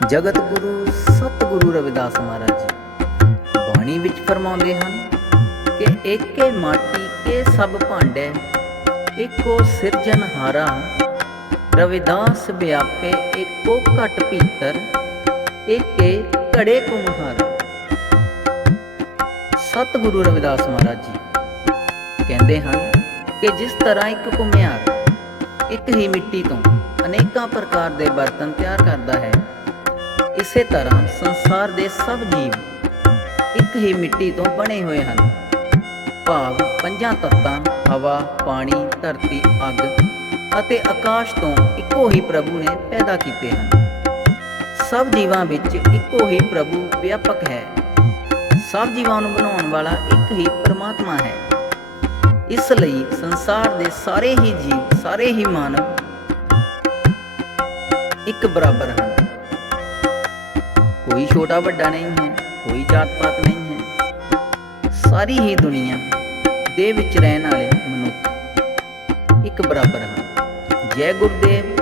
ਜਗਤ ਗੁਰੂ, ਸਤਿਗੁਰੂ ਰਵਿਦਾਸ ਮਹਾਰਾਜ ਜੀ। ਬਾਣੀ ਵਿੱਚ ਫਰਮਾਉਂਦੇ ਹਨ ਕਿ ਏਕੇ ਮਾਟੀ ਕੇ ਸਭ ਭਾਂਡੇ ਏਕੋ ਸਿਰਜਨਹਾਰਾ ਰਵਿਦਾਸ ਵਿਆਪੇ ਏਕੋ ਘਟ ਭੀਤਰ, ਏਕੇ ਘੜੇ ਕੁਮਹਾਰਾ ਸਤਿਗੁਰੂ ਰਵਿਦਾਸ ਮਹਾਰਾਜ ਜੀ ਕਹਿੰਦੇ ਹਨ ਕਿ ਜਿਸ ਤਰ੍ਹਾਂ ਇੱਕ ਘੁਮਿਆਰ ਇੱਕ ਹੀ ਮਿੱਟੀ ਤੋਂ ਅਨੇਕਾਂ ਪ੍ਰਕਾਰ ਦੇ ਬਰਤਨ ਤਿਆਰ ਕਰਦਾ ਹੈ ਇਸੇ ਤਰ੍ਹਾਂ ਸੰਸਾਰ ਦੇ ਸਭ ਜੀਵ ਇੱਕ ਹੀ ਮਿੱਟੀ ਤੋਂ ਬਣੇ ਹੋਏ ਹਨ। ਭਾਵ ਪੰਜਾਂ ਤੱਤਾਂ, ਹਵਾ, ਪਾਣੀ, ਧਰਤੀ, ਅੱਗ ਅਤੇ ਆਕਾਸ਼ ਤੋਂ ਇੱਕੋ ਹੀ ਪ੍ਰਭੂ ਨੇ ਪੈਦਾ ਕੀਤੇ ਹਨ। ਸਭ ਜੀਵਾਂ ਵਿੱਚ ਇੱਕੋ ਹੀ ਪ੍ਰਭੂ ਵਿਆਪਕ ਹੈ। ਸਭ ਜੀਵਾਂ ਨੂੰ ਬਣਾਉਣ ਵਾਲਾ ਇੱਕ ਹੀ ਪਰਮਾਤਮਾ ਹੈ। ਇਸ ਲਈ ਸੰਸਾਰ ਦੇ ਸਾਰੇ ਹੀ ਜੀਵ, ਸਾਰੇ ਹੀ ਮਾਨਵ ਇੱਕ ਬਰਾਬਰ ਹਨ। ਕੋਈ ਛੋਟਾ ਵੱਡਾ ਨਹੀਂ ਹੈ, ਕੋਈ ਜਾਤ ਪਾਤ ਨਹੀਂ ਹੈ। ਸਾਰੀ ਹੀ ਦੁਨੀਆ ਦੇ ਵਿੱਚ ਰਹਿਣ ਵਾਲੇ ਮਨੁੱਖ ਇੱਕ ਬਰਾਬਰ ਹਨ। ਜੈ ਗੁਰਦੇਵ